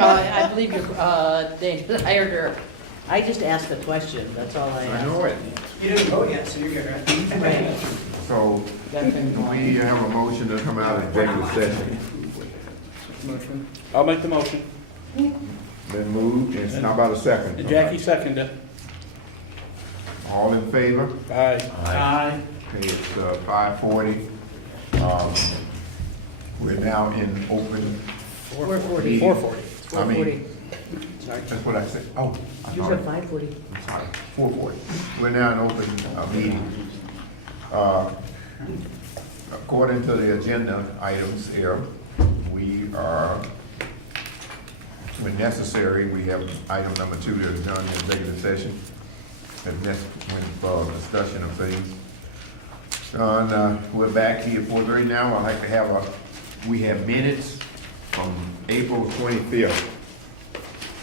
I believe they hired her. I just asked the question, that's all I I asked. know it. You didn't vote yet, so you're good, right? Right. So Got things we going. have a motion to come out of executive session. Motion. I'll make the motion. Been moved, and how about a second? Jackie seconded. All in favor? Aye. Aye. Okay, it's 5:40. We're now in open. 4:40. 4:40. I mean, 4:40. that's what I said. Oh, I You thought said it- 5:40. I'm sorry, 4:40. We're now in open meeting. According to the agenda items here, when necessary, we have item number 2 that is done in executive session. For discussion of things. We're back here for right now. I'd like to have we have minutes from April 25th.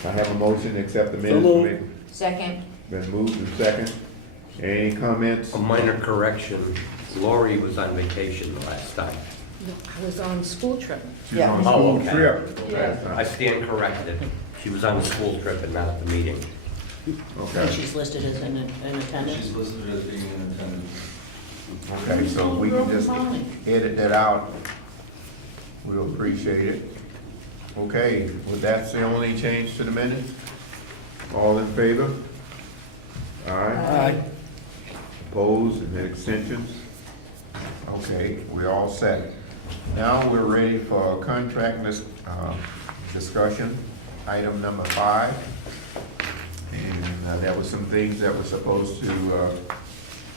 I have a motion to accept the minutes. moved. from April. Second. Been moved and second. Any comments? A minor correction, Lori was on vacation the last time. I was on school trip. She's on a Oh, school okay. trip. I stand corrected. She was on a school trip and not at the meeting. And Okay, she's listed as in attendance. She's listed as being in attendance. okay, so we can just edit that out. We'll appreciate it. Okay, well, that's the only change to the minutes? All in favor? Aye. Aye. Opposed and extensions? Okay, we're all set. Now we're ready for contract discussion, item number 5. And there were some things that were supposed to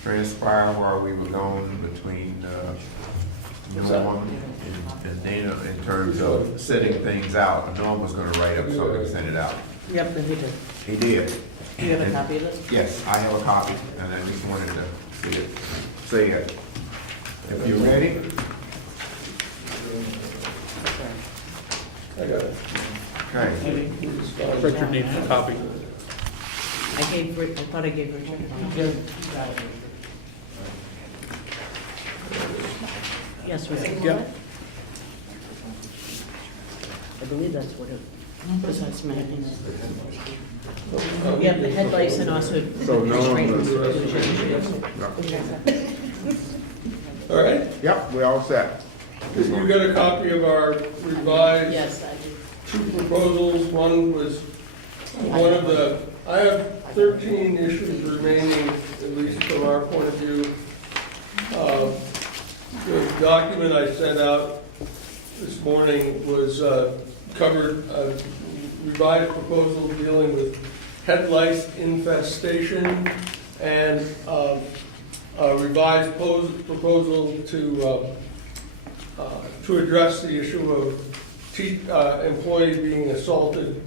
transpire while we were gone between Norm and Dana in terms of setting things out. Norm was gonna write up something and send it out. Yep, and he did. He did. Do you have a copy of this? Yes, I have a copy, and I just wanted to see it, say it. If you're ready, I got it. okay. Richard needs a copy. I thought I gave Richard one. Yes, was it Yep. what? I believe that's what it, because that's my, yeah, the head lice and also So no restraint one seclusion. All right, Yep, we're all set. you got a copy of our revised Yes, I did. 2 proposals. One was one of the, I have 13 issues remaining, at least from our point of view. The document I sent out this morning was covered a revised proposal dealing with head lice infestation and a revised proposal to address the issue of employees being assaulted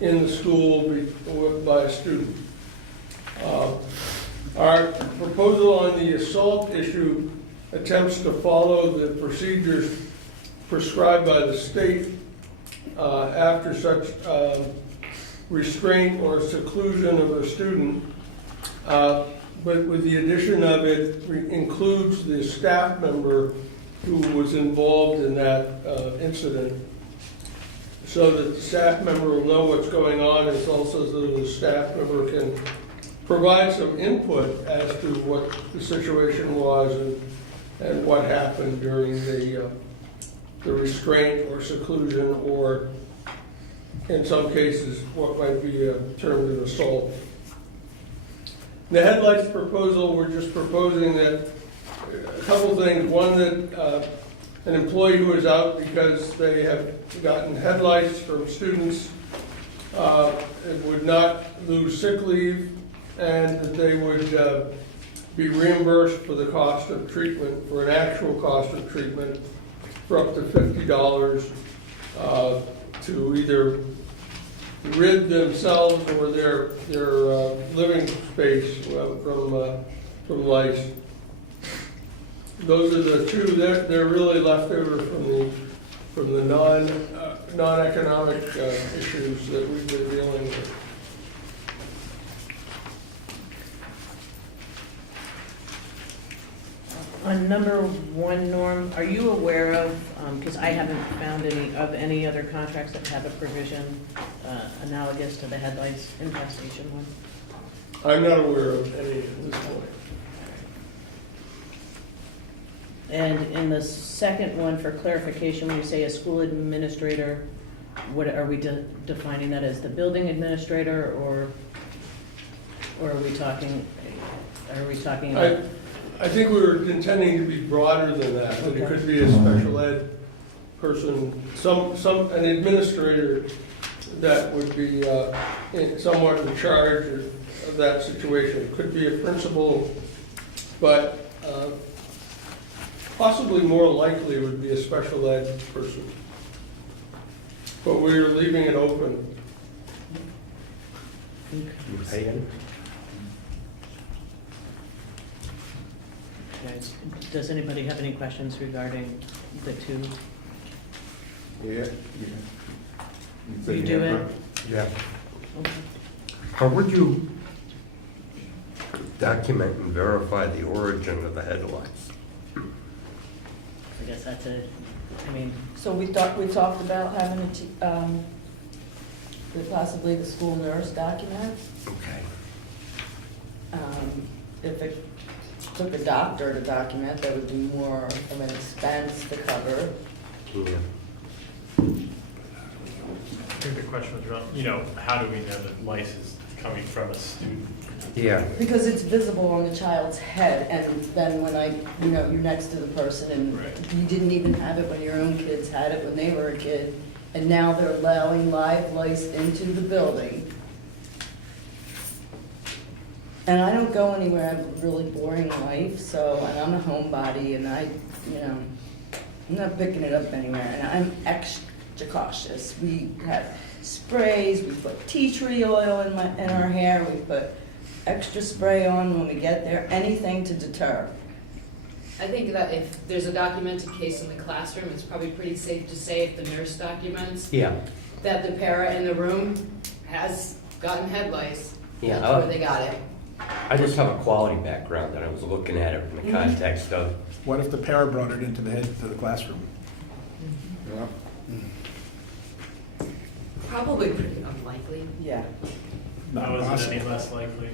in the school by a student. Our proposal on the assault issue attempts to follow the procedures prescribed by the state after such restraint or seclusion of a student, but with the addition of it includes the staff member who was involved in that incident, so that the staff member will know what's going on. It's also so that the staff member can provide some input as to what the situation was and what happened during the restraint or seclusion, or in some cases, what might be termed an assault. The headlights proposal, we're just proposing that a couple things. One, that an employee who is out because they have gotten headlights from students would not lose sick leave, and that they would be reimbursed for the cost of treatment, for an actual cost of treatment, for up to $50 to either rid themselves or their living space from lice. Those are the two. They're really left over from the non-economic issues that we've been dealing with. On number one, Norm, are you aware of, because I haven't found any other contracts that have a provision analogous to the headlights infestation one? I'm not aware of any at this point. And in the second one, for clarification, when you say a school administrator, what are we defining that as, the building administrator, or are we talking about? I think we were intending to be broader than that, that it could be a special ed person, an administrator that would be somewhat in charge of that situation. It could be a principal, but possibly more likely it would be a special ed person. But we're leaving it open. Hagan? Guys, does anybody have any questions regarding the two? Yeah. You do it? Yeah. Okay. How would you document and verify the origin of the headlights? I guess that's So we talked about having possibly the school nurse document. Okay. If it took a doctor to document, that would be more of an expense to cover. Yeah. I think the question was around, how do we know that lice is coming from a student? Yeah. Because it's visible on the child's head, and then when you're next to the person, and Right. you didn't even have it when your own kids had it when they were a kid, and now they're allowing live lice into the building. And I don't go anywhere, I have a really boring life, and I'm a homebody, and I'm not picking it up anywhere, and I'm extra cautious. We have sprays, we put tea tree oil in our hair, we put extra spray on when we get there, anything to deter. I think that if there's a documented case in the classroom, it's probably pretty safe to say, if the nurse documents Yeah. that the para in the room has gotten head lice, Yeah, that's where they got it. I just have a quality background, and I was looking at it in the context of, What if the para brought it into the classroom? Yeah. Probably pretty unlikely, Yeah. How is it possible. any less likely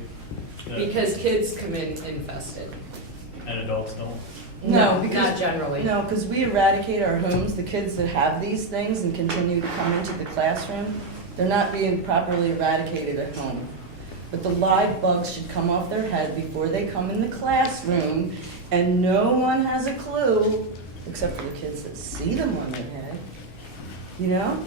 that- because kids come in infested. and adults don't? No, Not because, generally. no, because we eradicate our homes, the kids that have these things and continue to come into the classroom, they're not being properly eradicated at home. But the live bugs should come off their head before they come in the classroom, and no one has a clue, except for the kids that see them on their head,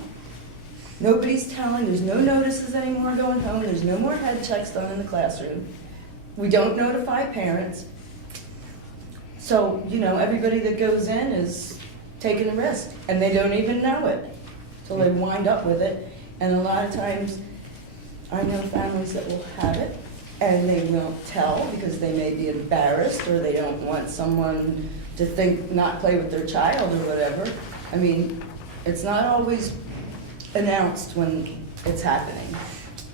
Nobody's telling, there's no notices anymore going home, there's no more head checks done in the classroom. We don't notify parents. So, everybody that goes in is taking a risk, and they don't even know it till they wind up with it. And a lot of times, I know families that will have it, and they won't tell because they may be embarrassed, or they don't want someone to not play with their child or whatever. I mean, it's not always announced when it's happening.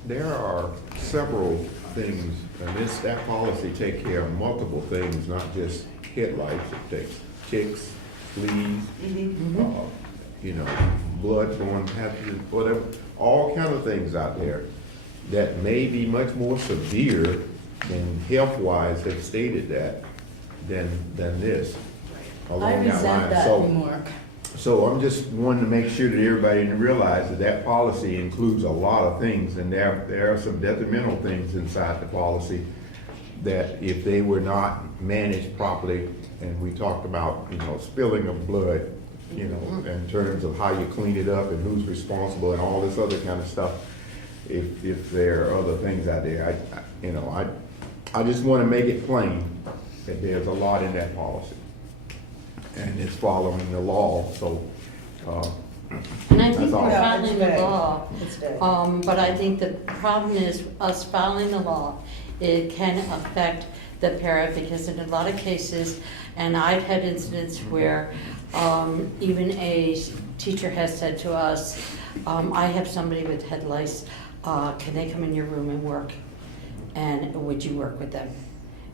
There are several things, and that policy take care of multiple things, not just headlights. It takes ticks, fleas, blood-borne pathogens, whatever, all kind of things out there that may be much more severe and health-wise have stated that than this. I along that resent line. that So- remark. So I'm just wanting to make sure that everybody realizes that policy includes a lot of things, and there are some detrimental things inside the policy that if they were not managed properly, and we talked about, spilling of blood, in terms of how you clean it up and who's responsible and all this other kind of stuff. If there are other things out there, I just want to make it plain that there's a lot in that policy. And it's following the law, so, And I think That's all. we're No, following it's the vague. law. It's vague. But I think the problem is us following the law. It can affect the para because in a lot of cases, and I've had incidents where even a teacher has said to us, I have somebody with head lice, can they come in your room and work? And would you work with them?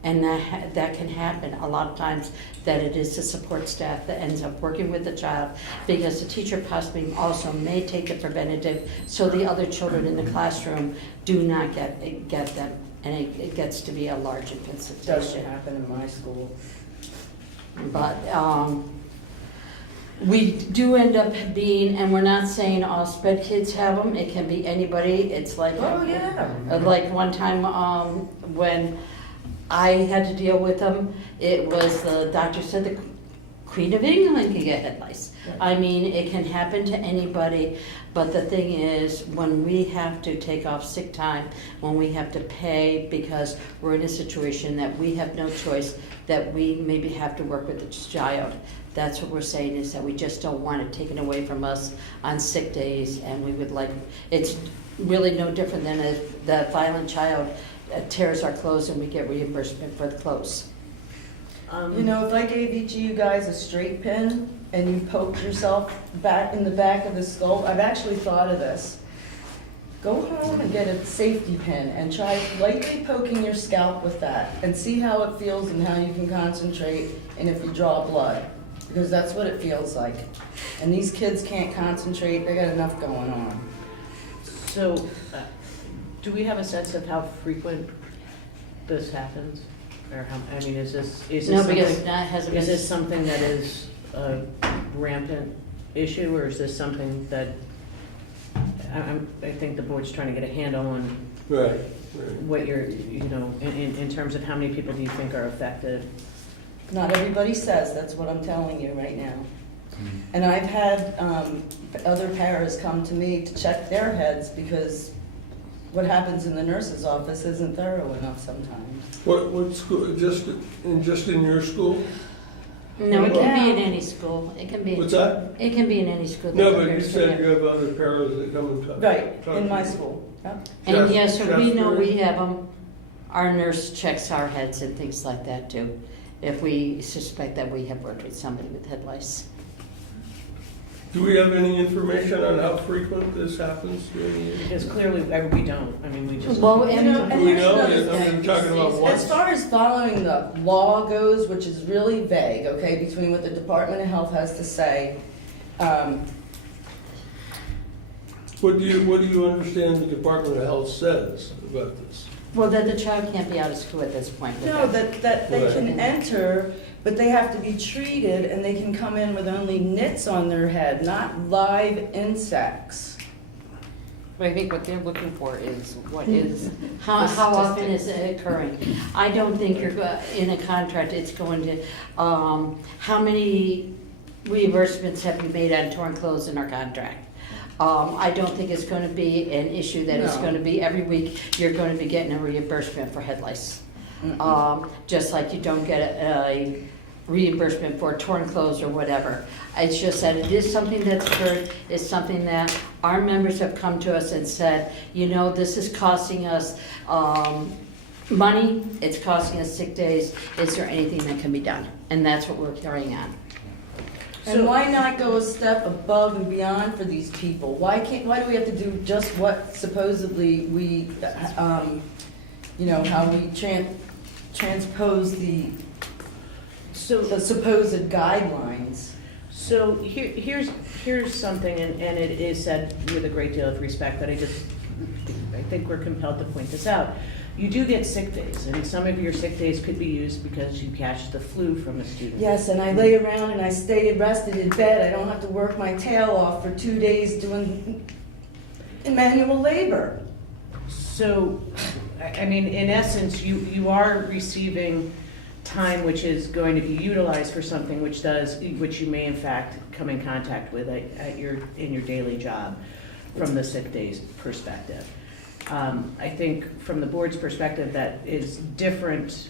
And that can happen a lot of times, that it is the support staff that ends up working with the child, because the teacher possibly also may take the preventative, so the other children in the classroom do not get them, and it gets to be a large infant Doesn't situation. happen in my school. But we do end up being, and we're not saying all sped kids have them, it can be anybody. It's like, Oh, yeah. like one time when I had to deal with them, it was, the doctor said the Queen of England can get head lice. I mean, it can happen to anybody, but the thing is, when we have to take off sick time, when we have to pay because we're in a situation that we have no choice, that we maybe have to work with the child, that's what we're saying, is that we just don't want it taken away from us on sick days, and we would like, it's really no different than if the violent child tears our clothes and we get reimbursement for the clothes. You know, if I gave each of you guys a straight pin and you poked yourself back in the back of the skull, I've actually thought of this. Go home and get a safety pin and try lightly poking your scalp with that and see how it feels and how you can concentrate and if you draw blood. Because that's what it feels like. And these kids can't concentrate, they got enough going on. So, do we have a sense of how frequent this happens? Or how, I mean, is this No, because something, that hasn't is been. this something that is a rampant issue, or is this something that, I think the board's trying to get a handle on Right. what you're, you know, in terms of how many people do you think are affected? Not everybody says, that's what I'm telling you right now. And I've had other paras come to me to check their heads because what happens in the nurse's office isn't thorough enough sometimes. What school, just in your school? No, it can Yeah. be in any school. It can be. What's that? It can be in any school. No, that but you cares for said them. you have other paras that come and talk. Right, talk in to my you. school. Yep. And yes, Chef- so we know Chef we have them. Our nurse checks our heads and things like that too, if we suspect that we have worked with somebody with head lice. Do we have any information on how frequent this happens during the year? Because clearly, we don't, I mean, we just. Well, You and know, and Do we here's know? another I mean, thing. we're talking about As once. far as following the law goes, which is really vague, okay, between what the Department of Health has to say, What do you understand the Department of Health says about this? well, that the child can't be out of school at this point. with no, that. that they Right. can enter, but they have to be treated and they can come in with only nits on their head, not live insects. But I think what they're looking for is what is, how often is it occurring? I don't think you're, in a contract, it's going to, how many reimbursements have you made on torn clothes in our contract? I don't think it's going to be an issue that it's No. going to be every week, you're going to be getting a reimbursement for head lice. Just like you don't get a reimbursement for torn clothes or whatever. It's just that it is something that's occurred, it's something that our members have come to us and said, you know, this is costing us money, it's costing us sick days, is there anything that can be done? And that's what we're carrying on. And why not go a step above and beyond for these people? Why do we have to do just what supposedly we, you know, how we transpose the supposed guidelines? So here's something, and it is said with a great deal of respect, but I think we're compelled to point this out. You do get sick days, and some of your sick days could be used because you catch the flu from a student. Yes, and I lay around and I stay rested in bed. I don't have to work my tail off for 2 days doing manual labor. So, I mean, in essence, you are receiving time which is going to be utilized for something which you may in fact come in contact with in your daily job from the sick days perspective. I think from the board's perspective, that is different.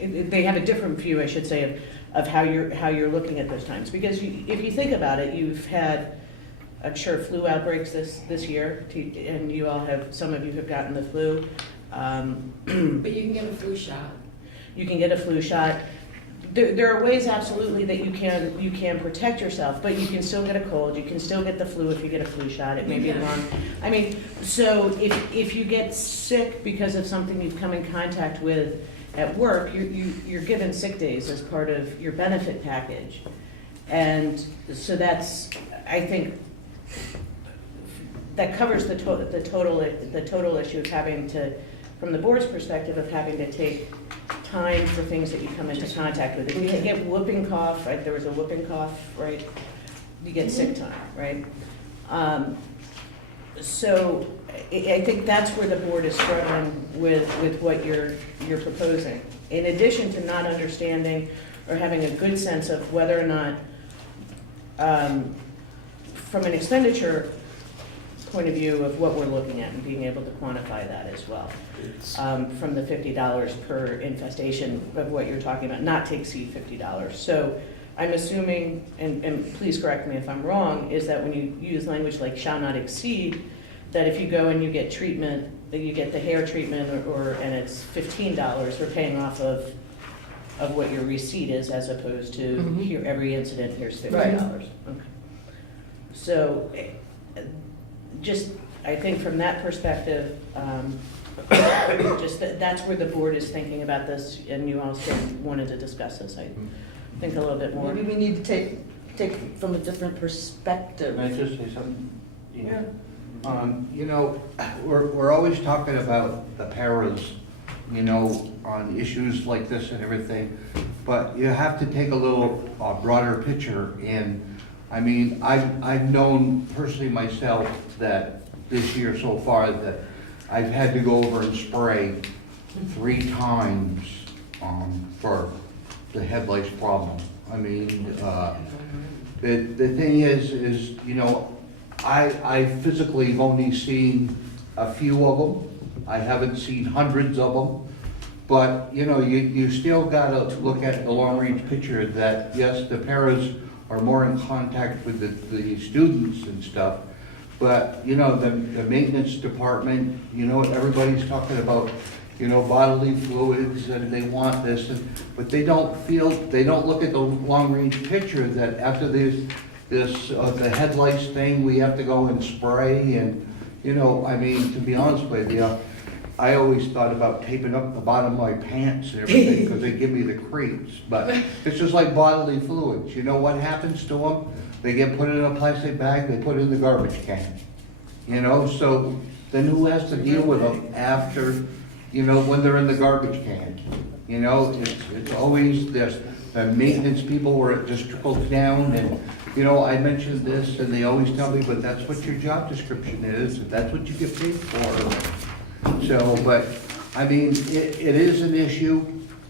They have a different view, I should say, of how you're looking at those times. Because if you think about it, you've had, I'm sure, flu outbreaks this year, and some of you have gotten the flu. But you can get a flu shot. You can get a flu shot. there are ways absolutely that you can protect yourself, but you can still get a cold, you can still get the flu if you get a flu shot, it may be long. I mean, so if you get sick because of something you've come in contact with at work, you're given sick days as part of your benefit package. And so that's, I think, that covers the total issue of having to, from the board's perspective, of having to take time for things that you come into contact with. If you get whooping cough, right, there was a whooping cough, right, you get sick time, right? So I think that's where the board is struggling with what you're proposing. In addition to not understanding or having a good sense of whether or not, from an expenditure point of view of what we're looking at and being able to quantify that as well. From the $50 per infestation of what you're talking about, not to exceed $50. So I'm assuming, and please correct me if I'm wrong, is that when you use language like shall not exceed, that if you go and you get treatment, that you get the hair treatment and it's $15, we're paying off of what your receipt is, as opposed to here, every incident, here's $50. Right. Okay. So just, I think from that perspective, just that's where the board is thinking about this, and you also wanted to discuss this, I think, a little bit more. Maybe we need to take it from a different perspective. Can I just say something? Yeah. You know, we're always talking about the paras, you know, on issues like this and everything, but you have to take a little broader picture. And I mean, I've known personally myself that this year so far that I've had to go over and spray 3 times for the head lice problem. I mean, the thing is, you know, I physically have only seen a few of them. I haven't seen hundreds of them. But, you know, you still gotta look at the long-range picture that, yes, the paras are more in contact with the students and stuff. But, you know, the maintenance department, you know, everybody's talking about, you know, bodily fluids and they want this, but they don't look at the long-range picture that after the head lice thing, we have to go and spray. And, you know, I mean, to be honest with you, I always thought about taping up the bottom of my pants and everything because they give me the creeps. But it's just like bodily fluids. You know what happens to them? They get put in a plastic bag, they put it in the garbage can. You know, so then who has to deal with them after, you know, when they're in the garbage can? You know, it's always this, the maintenance people where it just trickles down. And, you know, I mentioned this and they always tell me, but that's what your job description is, and that's what you get paid for. So, but, I mean, it is an issue.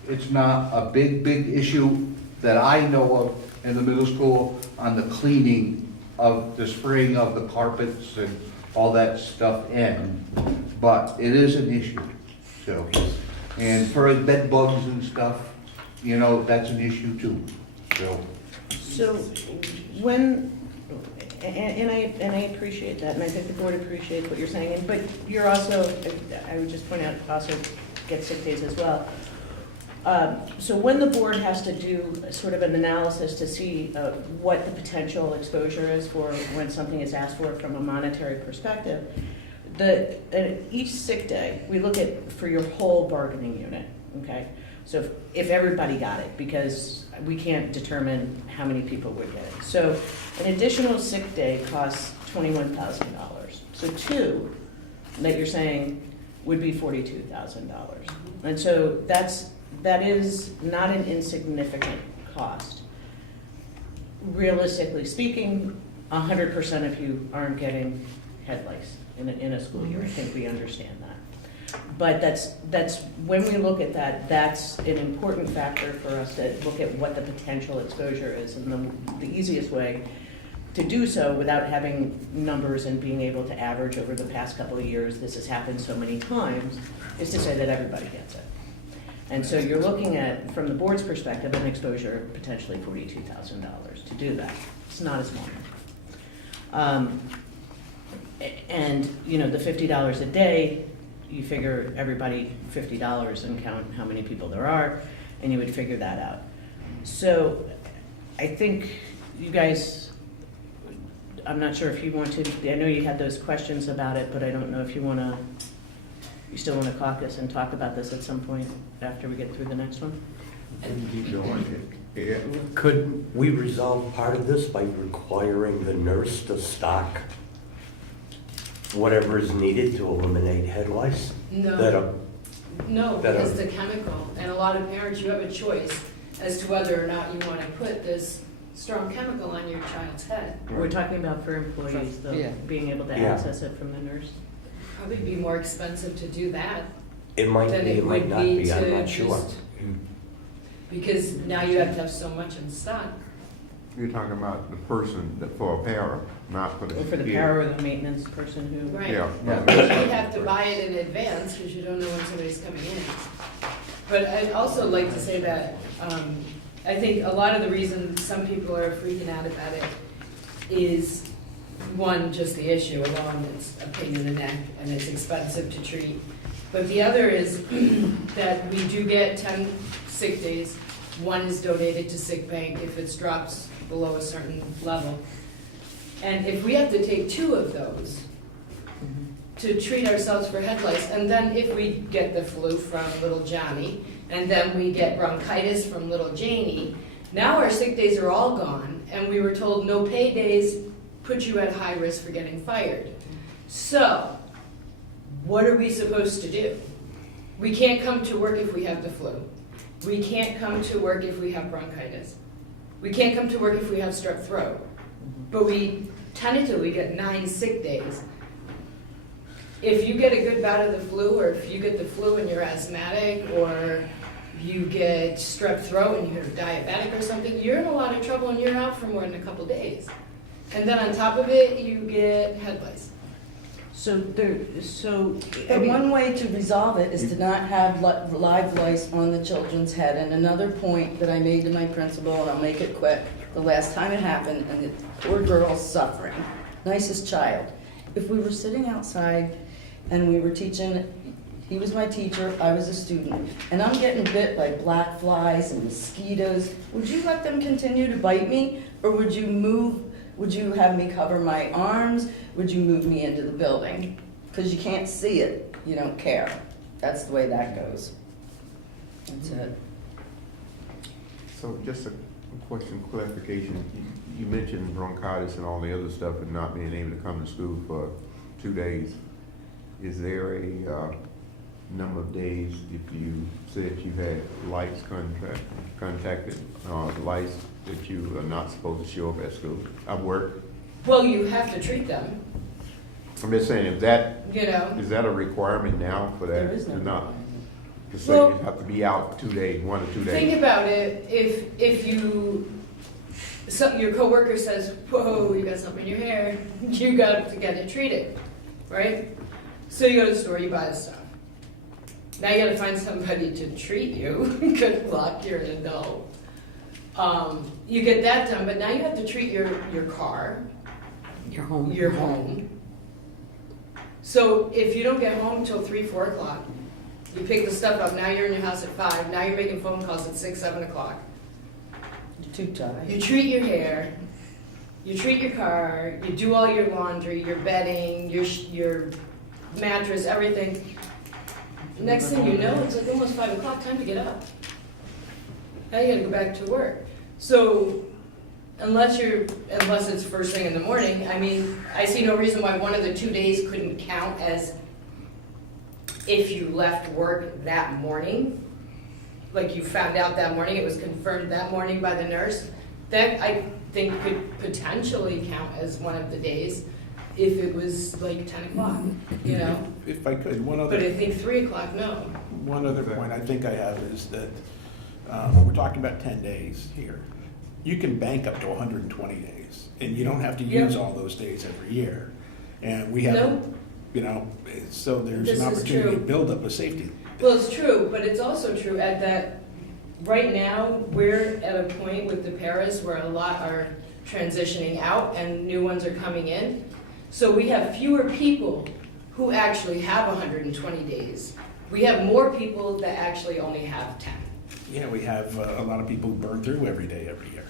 It's not a big issue that I know of in the middle school on the cleaning of the spraying of the carpets and all that stuff in, but it is an issue. So, and for bed bugs and stuff, you know, that's an issue too. So when, and I appreciate that, and I think the board appreciates what you're saying, but you're also, I would just point out, also get sick days as well. So when the board has to do sort of an analysis to see what the potential exposure is for when something is asked for from a monetary perspective, each sick day, we look at for your whole bargaining unit, okay? So if everybody got it, because we can't determine how many people would get it. So an additional sick day costs $21,000. So 2 that you're saying would be $42,000. And so that is not an insignificant cost. Realistically speaking, 100% of you aren't getting head lice in a school year. I think we understand that. But that's when we look at that, that's an important factor for us to look at what the potential exposure is. And the easiest way to do so without having numbers and being able to average over the past couple of years, this has happened so many times, is to say that everybody gets it. And so you're looking at, from the board's perspective, an exposure of potentially $42,000 to do that. It's not as long. And, you know, the $50 a day, you figure everybody $50 and count how many people there are, and you would figure that out. So I think you guys, I'm not sure if you want to, I know you had those questions about it, but I don't know if you want to, you still want to caucus and talk about this at some point after we get through the next one? Keep going. Yeah. Could we resolve part of this by requiring the nurse to stock whatever is needed to eliminate head lice? That No, are- no, that because are- the chemical, and a lot of parents, you have a choice as to whether or not you want to put this strong chemical on your child's head. We're talking about for employees, though, Yeah. being able to Yeah. access it from the nurse. Probably be more expensive to do that, It might Then be, it it might would not be be, I'm to not sure. just- because now you have to have so much in stock. You're talking about the person that for a para, not for the. Or for the kid. power or the maintenance person who. Right. Yeah. You have to buy it in advance because you don't know when somebody's coming in. But I'd also like to say that I think a lot of the reason some people are freaking out about it is, one, just the issue alone, it's a pain in the neck and it's expensive to treat. But the other is that we do get 10 sick days. One is donated to sick bank if it drops below a certain level. And if we have to take 2 of those to treat ourselves for head lice, and then if we get the flu from little Johnny, and then we get bronchitis from little Janie, now our sick days are all gone, and we were told no pay days put you at high risk for getting fired. So, what are we supposed to do? We can't come to work if we have the flu. We can't come to work if we have bronchitis. We can't come to work if we have strep throat. But we tentatively get 9 sick days. If you get a good bout of the flu, or if you get the flu and you're asthmatic, or you get strep throat and you're diabetic or something, you're in a lot of trouble and you're out for more than a couple days. And then on top of it, you get head lice. But one way to resolve it is to not have live lice on the children's head. And another point that I made to my principal, and I'll make it quick, the last time it happened, and the poor girl's suffering, nicest child. If we were sitting outside and we were teaching, he was my teacher, I was a student, and I'm getting bit by black flies and mosquitoes, would you let them continue to bite me? Or would you have me cover my arms? Would you move me into the building? Because you can't see it, you don't care. That's the way that goes. That's it. So just a question, clarification. You mentioned bronchitis and all the other stuff and not being able to come to school for 2 days. Is there a number of days if you said you had lice contacted, lice that you are not supposed to show up at school? I've worked. Well, you have to treat them, I'm just saying, is that a requirement now for that? There is no To not, requirement. to say you have to be out 2 days, 1 or 2 days? Think about it, if your coworker says, whoa, you got something in your hair, you got to get it treated, right? So you go to the store, you buy the stuff. Now you gotta find somebody to treat you. Good luck, you're an adult. You get that done, but now you have to treat your car, Your home. your home. So if you don't get home till 3, 4 o'clock, you pick the stuff up, now you're in your house at 5, now you're making phone calls at 6, 7 o'clock. You're too tired. You treat your hair, you treat your car, you do all your laundry, your bedding, your mattress, everything. Next thing you know, it's like almost 5 o'clock, time to get up. Now you gotta go back to work. So unless it's first thing in the morning, I mean, I see no reason why one of the 2 days couldn't count as if you left work that morning. Like you found out that morning, it was confirmed that morning by the nurse. That I think could potentially count as one of the days if it was like 10 o'clock, you know? If I could, But I think 3 o'clock, no. one other point I think I have is that we're talking about 10 days here. You can bank up to 120 days, and you don't have to use all those days every year. And we have, No. So there's This an is opportunity to true. build up a safety. Well, it's true, but it's also true at that, right now, we're at a point with the paras where a lot are transitioning out and new ones are coming in. So we have fewer people who actually have 120 days. We have more people that actually only have 10. Yeah, we have a lot of people who burn through every day, every year.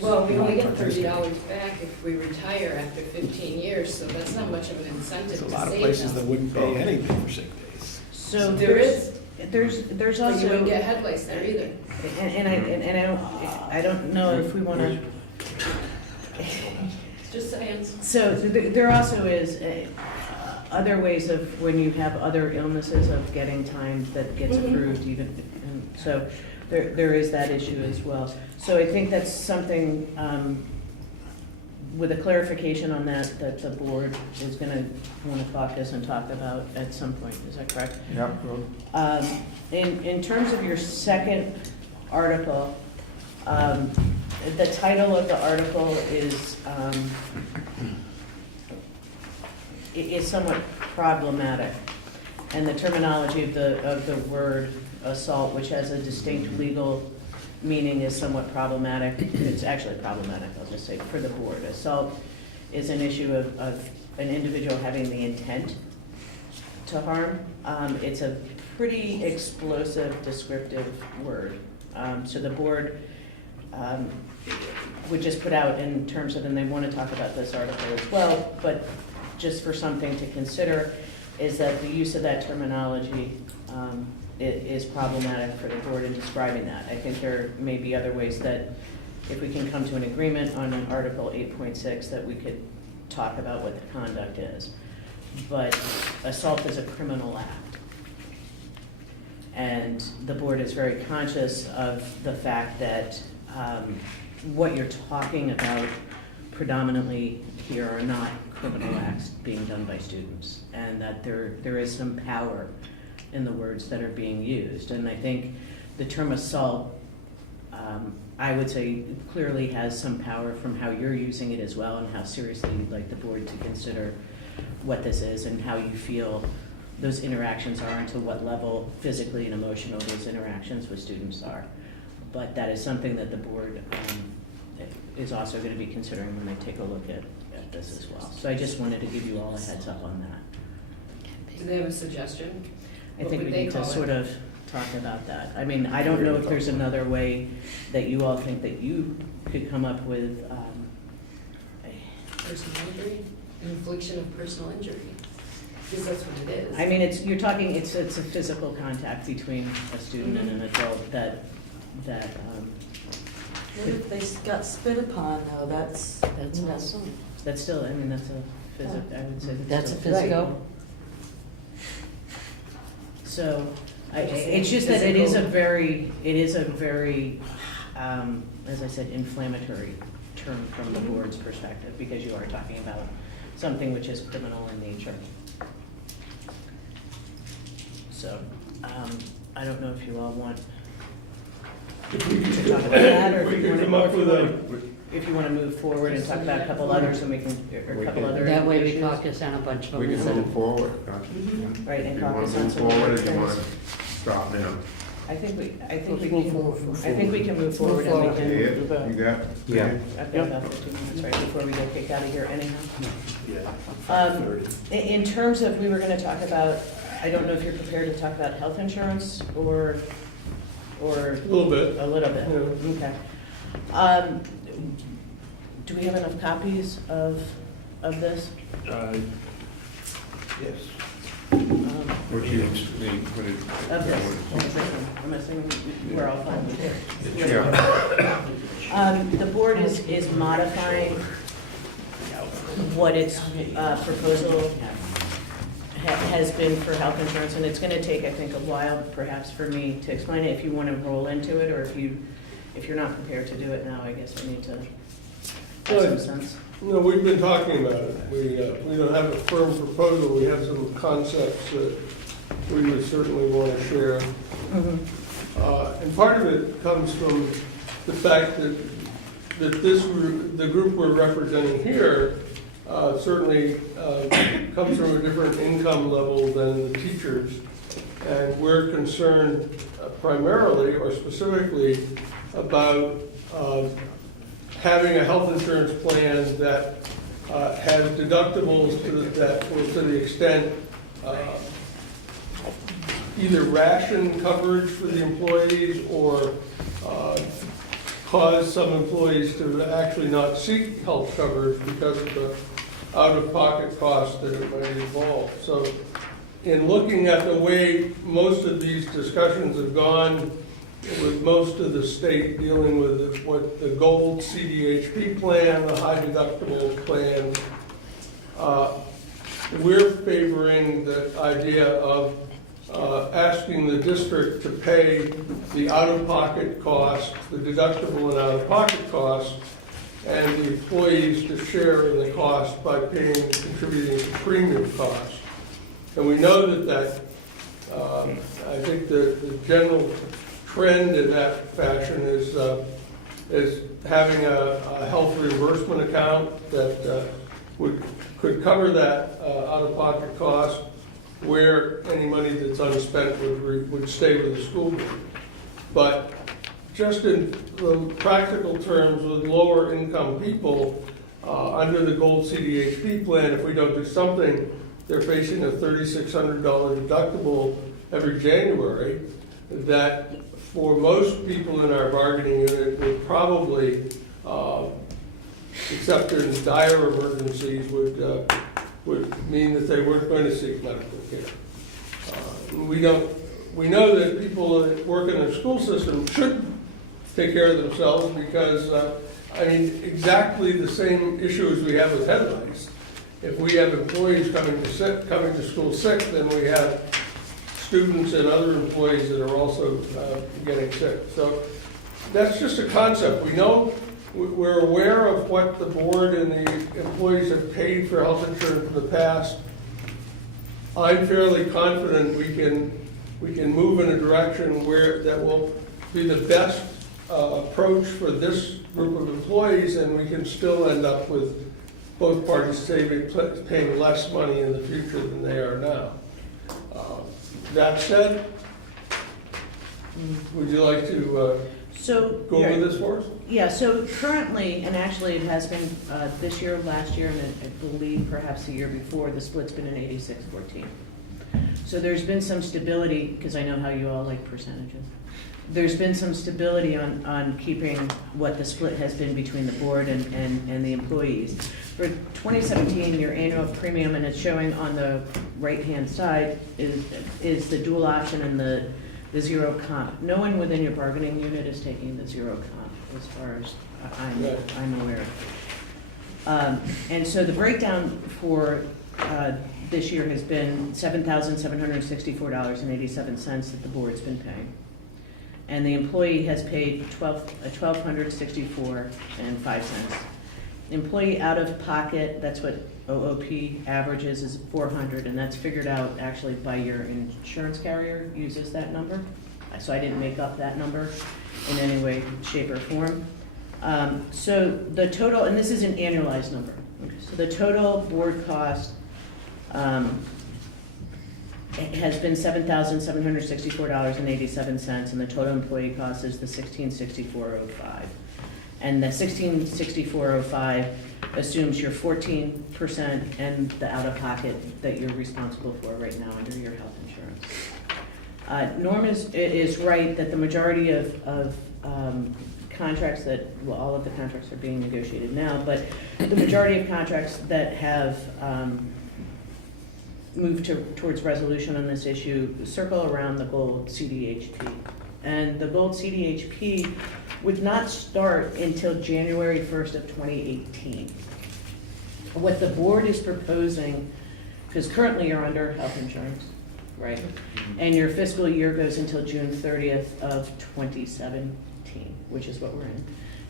Well, we only get Non-participant. $30 back if we retire after 15 years, so that's not much of an incentive to There's save a lot of places that them. wouldn't pay anything for sick days. So There is, there's but you also, wouldn't get head lice there either. and I don't know if we want to, Just saying. so there also is other ways of, when you have other illnesses, of getting time that gets Mhm. approved even, and so there is that issue as well. So I think that's something, with a clarification on that, that the board is gonna wanna caucus and talk about at some point, is that correct? Yep. In terms of your second article, the title of the article is somewhat problematic. And the terminology of the word assault, which has a distinct legal meaning, is somewhat problematic. It's actually problematic, I'll just say, for the board. Assault is an issue of an individual having the intent to harm. It's a pretty explosive, descriptive word. So the board would just put out in terms of, and they want to talk about this article as well, but just for something to consider, is that the use of that terminology is problematic for the board in describing that. I think there may be other ways that, if we can come to an agreement on an Article 8.6, that we could talk about what the conduct is. But assault is a criminal act. And the board is very conscious of the fact that what you're talking about predominantly here are not criminal acts being done by students, and that there is some power in the words that are being used. And I think the term assault, I would say, clearly has some power from how you're using it as well, and how seriously you'd like the board to consider what this is and how you feel those interactions are, and to what level physically and emotional those interactions with students are. But that is something that the board is also going to be considering when they take a look at this as well. So I just wanted to give you all a heads up on that. Do they have a suggestion? I What think we would they need to call it? sort of talk about that. I mean, I don't know if there's another way that you all think that you could come up with, Personal injury? Infliction of personal injury? Because that's what it is. I mean, it's a physical contact between a student and an adult that, What if they got spit upon, though, that's That's that's still, I mean, that's a physical, I would say That's a still physical. So, it's just that it is a very, as I said, inflammatory term from the board's perspective, because you are talking about something which is criminal in nature. So, I don't know if you all want If we to talk about that, or we if you could want come up with a, if you want to move forward and talk about a couple others, and we can, or a couple other That way we issues. caucus on a bunch of them. We can move forward. Right, and You want caucus to on move some forward, other or you want things. to stop now? I think we Let's can, move forward. I think we can move forward, and we forward. can, Ed, you got? Yeah. I've got about 15 minutes, right, before we get kicked out of here anyhow. Yeah. 5:30. In terms of, we were gonna talk about, I don't know if you're prepared to talk about health insurance, or a little bit. a little bit, Yeah. okay. Do we have enough copies of this? Yes. What you need, what it? Of this? I'm assuming we're all fine with it. Yeah. The board is modifying what its proposal has been for health insurance, and it's gonna take, I think, a while perhaps for me to explain it, if you wanna roll into it, or if you're not prepared to do it now, I guess I need to have some sense. No, we've been talking about it. We don't have a firm proposal. We have some concepts that we would certainly want to share. And part of it comes from the fact that the group we're representing here certainly comes from a different income level than the teachers. And we're concerned primarily or specifically about having a health insurance plan that has deductibles to the extent either ration coverage for the employees or cause some employees to actually not seek health coverage because of the out-of-pocket costs that it might involve. So in looking at the way most of these discussions have gone with most of the state dealing with what the gold CDHP plan, the high deductible plan, we're favoring the idea of asking the district to pay the out-of-pocket cost, the deductible and out-of-pocket cost, and the employees to share in the cost by contributing to premium costs. And we know that I think the general trend in that fashion is having a health reimbursement account that could cover that out-of-pocket cost, where any money that's unspent would stay with the school board. But just in the practical terms, with lower income people, under the gold CDHP plan, if we don't do something, they're facing a $3,600 deductible every January that for most people in our bargaining unit would probably, except in dire emergencies, would mean that they weren't going to seek medical care. We know that people that work in the school system should take care of themselves because, exactly the same issue as we have with head lice. If we have employees coming to school sick, then we have students and other employees that are also getting sick. So that's just a concept. We know, we're aware of what the board and the employees have paid for health insurance in the past. I'm fairly confident we can move in a direction where that will be the best approach for this group of employees, and we can still end up with both parties paying less money in the future than they are now. That said, would you like to go over this for us? Yeah, so currently, and actually it has been this year, last year, and I believe perhaps the year before, the split's been an 86-14. So there's been some stability, because I know how you all like percentages. There's been some stability on keeping what the split has been between the board and the employees. For 2017, your annual premium, and it's showing on the right-hand side, is the dual option and the zero comp. No one within your bargaining unit is taking the zero comp, as far as I'm aware of. And so the breakdown for this year has been $7,764.87 that the board's been paying. And the employee has paid $1,264.05. Employee out of pocket, that's what OOP averages, is $400, and that's figured out actually by your insurance carrier uses that number. So I didn't make up that number in any way, shape, or form. So the total, and this is an annualized number. Okay, so the total board cost has been $7,764.87, and the total employee cost is the $1,664.05. And the $1,664.05 assumes your 14% and the out-of-pocket that you're responsible for right now under your health insurance. Norm is right that the majority of contracts all of the contracts are being negotiated now, but the majority of contracts that have moved towards resolution on this issue circle around the gold CDHP. And the gold CDHP would not start until January 1st of 2018. What the board is proposing, because currently you're under health insurance, right? And your fiscal year goes until June 30th of 2017, which is what we're in.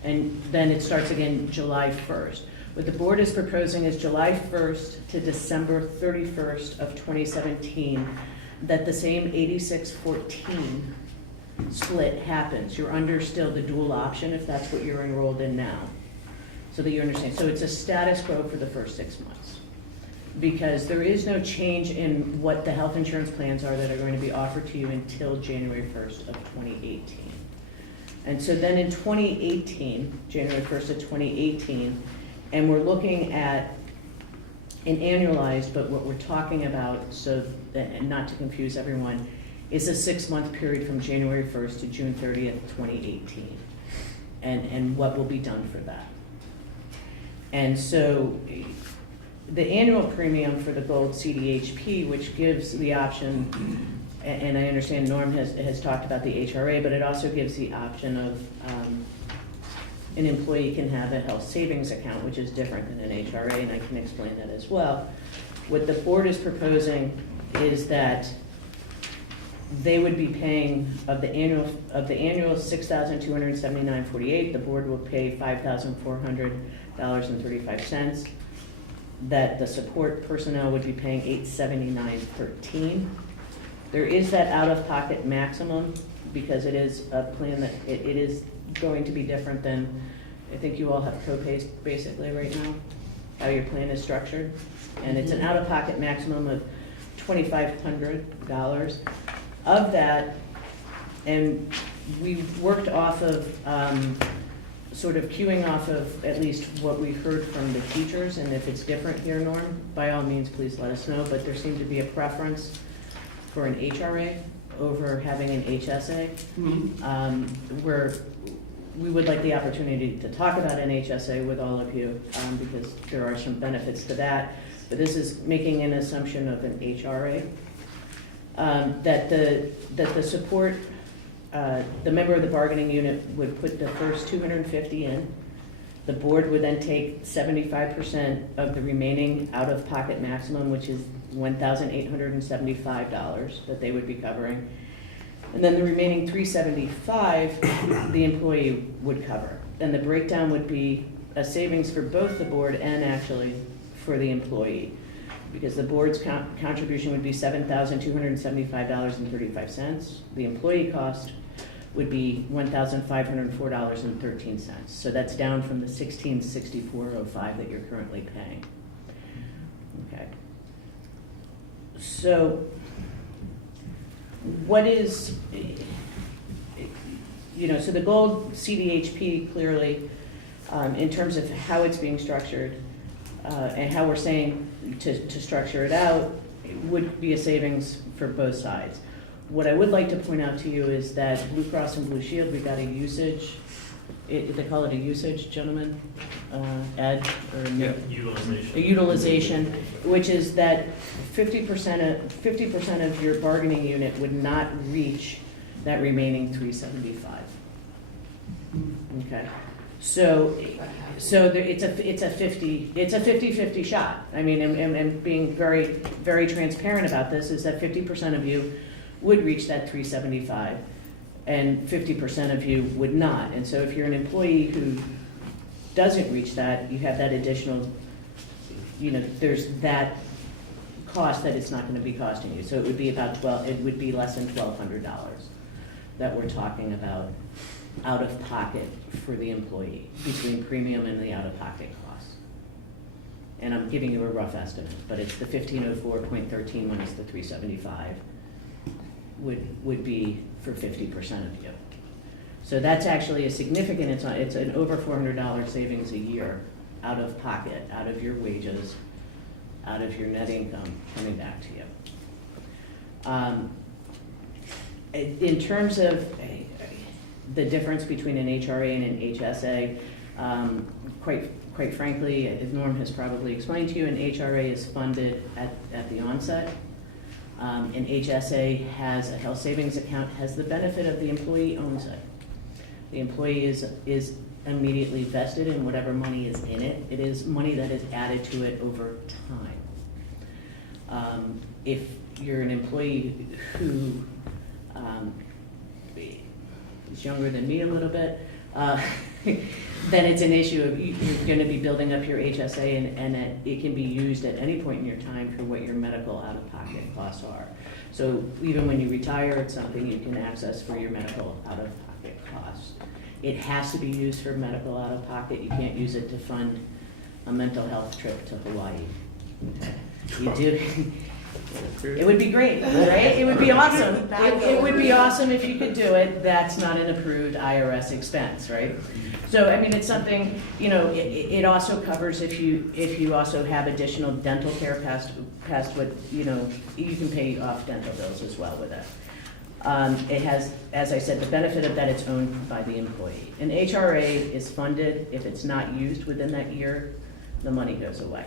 And then it starts again July 1st. What the board is proposing is July 1st to December 31st of 2017, that the same 86-14 split happens. You're under still the dual option if that's what you're enrolled in now, so that you understand. So it's a status quo for the first 6 months, because there is no change in what the health insurance plans are that are going to be offered to you until January 1st of 2018. And so then in 2018, January 1st of 2018, and we're looking at an annualized, but what we're talking about, so and not to confuse everyone, is a 6-month period from January 1st to June 30th, 2018, and what will be done for that. And so the annual premium for the Gold CDHP, which gives the option, and I understand Norm has talked about the HRA, but it also gives the option of an employee can have a health savings account, which is different than an HRA, and I can explain that as well. What the board is proposing is that they would be paying of the annual $6,279.48. The board will pay $5,400.35. That the support personnel would be paying $879.13. There is that out-of-pocket maximum because it is a plan that it is going to be different than, I think you all have co-pays basically right now, how your plan is structured. And it's an out-of-pocket maximum of $2,500. Of that, and we worked off of sort of queuing off of at least what we've heard from the teachers, and if it's different here, Norm, by all means, please let us know, but there seemed to be a preference for an HRA over having an HSA, where we would like the opportunity to talk about an HSA with all of you, because there are some benefits to that, but this is making an assumption of an HRA, that the support, the member of the bargaining unit would put the first $250 in. The board would then take 75% of the remaining out-of-pocket maximum, which is $1,875 that they would be covering. And then the remaining $375 the employee would cover. And the breakdown would be a savings for both the board and actually for the employee, because the board's contribution would be $7,275.35. The employee cost would be $1,504.13. So that's down from the $1,664.05 that you're currently paying. Okay. So what is, so the Gold CDHP clearly, in terms of how it's being structured, and how we're saying to structure it out, it would be a savings for both sides. What I would like to point out to you is that Blue Cross and Blue Shield, we got a usage, they call it a usage, gentlemen, Ed, or Utilization. a utilization, which is that 50% of your bargaining unit would not reach that remaining $375. Okay. So it's a 50-50 shot. I mean, and being very, very transparent about this is that 50% of you would reach that $375 and 50% of you would not. And so if you're an employee who doesn't reach that, you have that additional, there's that cost that it's not going to be costing you. So it would be about it would be less than $1,200 that we're talking about out of pocket for the employee, between premium and the out-of-pocket costs. And I'm giving you a rough estimate, but it's the 1504.13 minus the 375 would be for 50% of you. So that's actually a significant, it's an over $400 savings a year out of pocket, out of your wages, out of your net income coming back to you. In terms of the difference between an HRA and an HSA, quite frankly, as Norm has probably explained to you, an HRA is funded at the onset. An HSA has a health savings account, has the benefit of the employee owns it. The employee is immediately vested in whatever money is in it. It is money that is added to it over time. If you're an employee who is younger than me a little bit, then it's an issue of you're going to be building up your HSA, and it can be used at any point in your time for what your medical out-of-pocket costs are. So even when you retire, it's something you can access for your medical out-of-pocket costs. It has to be used for medical out-of-pocket. You can't use it to fund a mental health trip to Hawaii. You do. It would be great, right? It would be awesome. It would be awesome if you could do it. That's not an approved IRS expense, right? So, I mean, it's something, it also covers if you also have additional dental care past what, you can pay off dental bills as well with it. It has, as I said, the benefit of that it's owned by the employee. An HRA is funded, if it's not used within that year, the money goes away.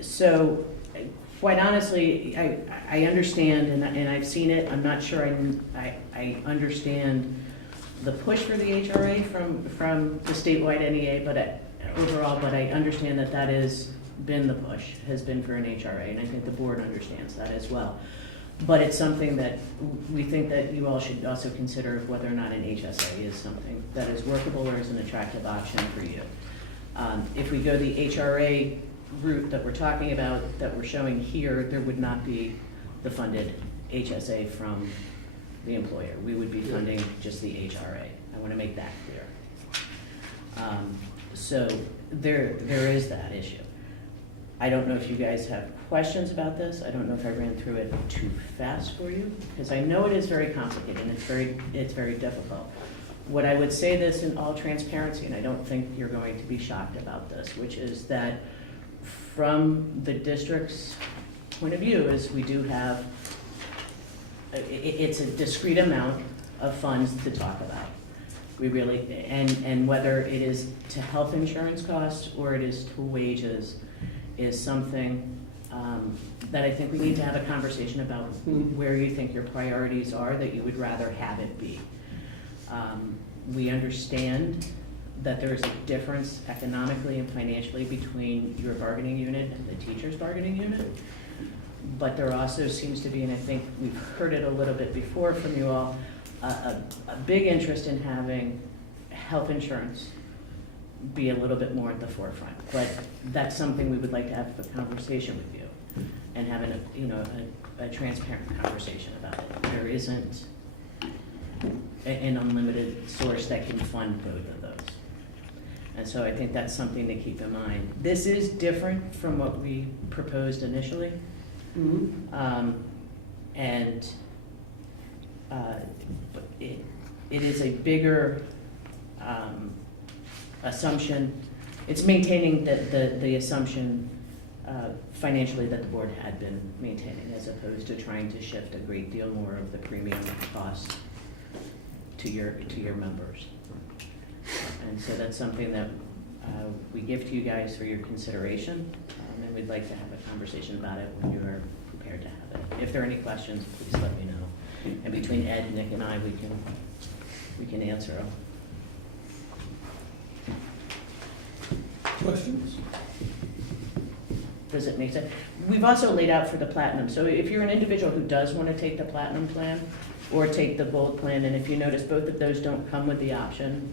So, quite honestly, I understand, and I've seen it, I'm not sure I understand the push for the HRA from the statewide NEA, but overall, but I understand that that has been the push, has been for an HRA, and I think the board understands that as well. But it's something that we think that you all should also consider whether or not an HSA is something that is workable or is an attractive option for you. If we go the HRA route that we're talking about, that we're showing here, there would not be the funded HSA from the employer. We would be funding just the HRA. I want to make that clear. So there is that issue. I don't know if you guys have questions about this. I don't know if I ran through it too fast for you, because I know it is very complicated and it's very difficult. What I would say this in all transparency, and I don't think you're going to be shocked about this, which is that from the district's point of view is we do have, it's a discrete amount of funds to talk about. We really, and whether it is to health insurance costs or it is to wages, is something that I think we need to have a conversation about where you think your priorities are, that you would rather have it be. We understand that there is a difference economically and financially between your bargaining unit and the teacher's bargaining unit. But there also seems to be, and I think we've heard it a little bit before from you all, a big interest in having health insurance be a little bit more at the forefront. But that's something we would like to have a conversation with you and have a transparent conversation about it. There isn't an unlimited source that can fund both of those. And so I think that's something to keep in mind. This is different from what we proposed initially. But it is a bigger assumption. It's maintaining the assumption financially that the board had been maintaining, as opposed to trying to shift a great deal more of the premium cost to your members. And so that's something that we give to you guys for your consideration, and we'd like to have a conversation about it when you are prepared to have it. If there are any questions, please let me know. And between Ed, Nick, and I, we can answer them. Questions? Does it make sense? We've also laid out for the platinum. So if you're an individual who does want to take the platinum plan or take the gold plan, and if you notice, both of those don't come with the option,